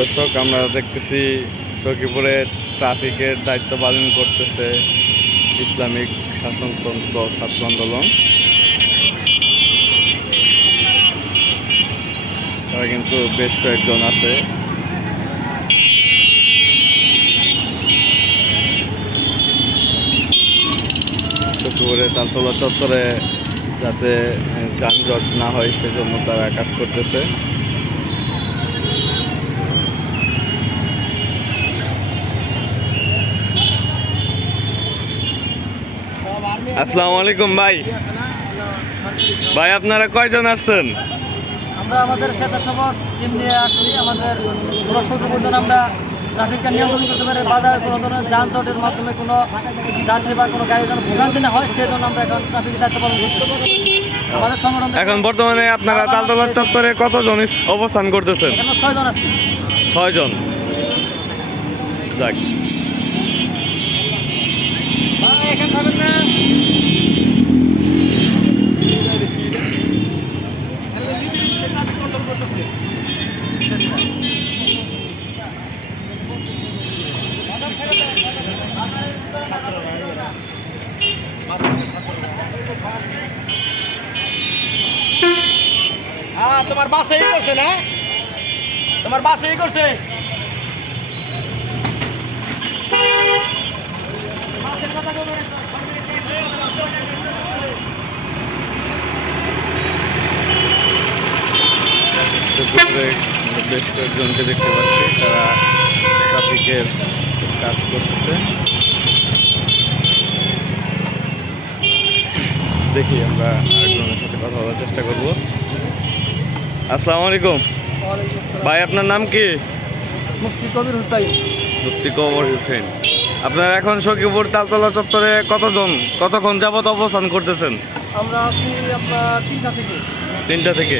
দর্শক, আমরা দেখতেছি সখীপুরে ট্রাফিকের দায়িত্ব পালন করতেছে ইসলামিক শাসনতন্ত্র ছাত্র আন্দোলন। তারা কিন্তু বেশ কয়েকজন আছে। সখীপুরে তালতলা চত্বরে যাতে যানজট না হয়, সেজন্য তারা কাজ করতেছে। আসসালামু আলাইকুম ভাই। ভাই আপনারা কয়জন আসছেন? আমরা আমাদের স্বেচ্ছাসেবক টিম নিয়ে আসছি। আমাদের পুরো পর্যন্ত আমরা ট্রাফিককে নিয়ন্ত্রণ করতে পারি বাজারে কোনো ধরনের যানজটের মাধ্যমে কোনো যাত্রী বা কোনো গাড়ি যেন ভোগান্তি না হয় সেজন্য আমরা এখন ট্রাফিক দায়িত্ব পালন করছি। আমাদের সংগঠন এখন বর্তমানে আপনারা তালতলা চত্বরে কতজন অবস্থান করতেছেন? ছয়জন আছি। ছয়জন। যাক এখানে থাকবেন না হ্যাঁ তোমার বাসে ই করছে না? তোমার বাসে ই করছে? বেশ কয়েকজনকে দেখতে পাচ্ছি তারা ট্রাফিকের কাজ করতেছে। দেখি আমরা একজনের সাথে কথা বলার চেষ্টা করব। আসসালামু আলাইকুম। ভাই আপনার নাম কি? মুফতি কবির হুসাইন। মুফতি কবর হোসেন আপনারা এখন সখীপুর তালতলা চত্বরে কতজন কতক্ষণ যাবত অবস্থান করতেছেন? আমরা আছি আপনার তিনটা থেকে। তিনটা থেকে।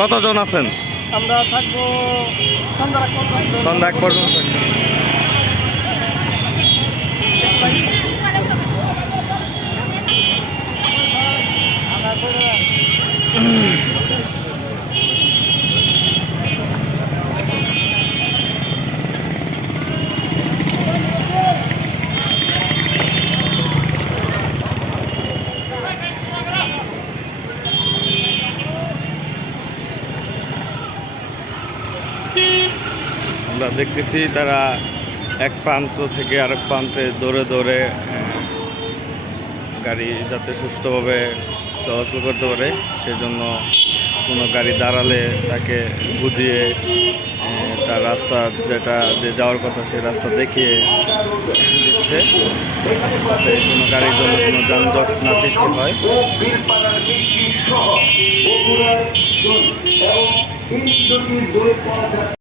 কতজন আছেন? আমরা থাকব সন্ধ্যা পর্যন্ত। সন্ধ্যা পর্যন্ত আমরা দেখতেছি তারা এক প্রান্ত থেকে আরেক প্রান্তে দৌড়ে দৌড়ে গাড়ি যাতে সুস্থভাবে চলাচল করতে পারে, সেজন্য কোনো গাড়ি দাঁড়ালে তাকে বুঝিয়ে তার রাস্তা যেটা, যে যাওয়ার কথা সেই রাস্তা দেখিয়ে দিচ্ছে। কোনো গাড়ির জন্য কোনো যানজট না সৃষ্টি হয়।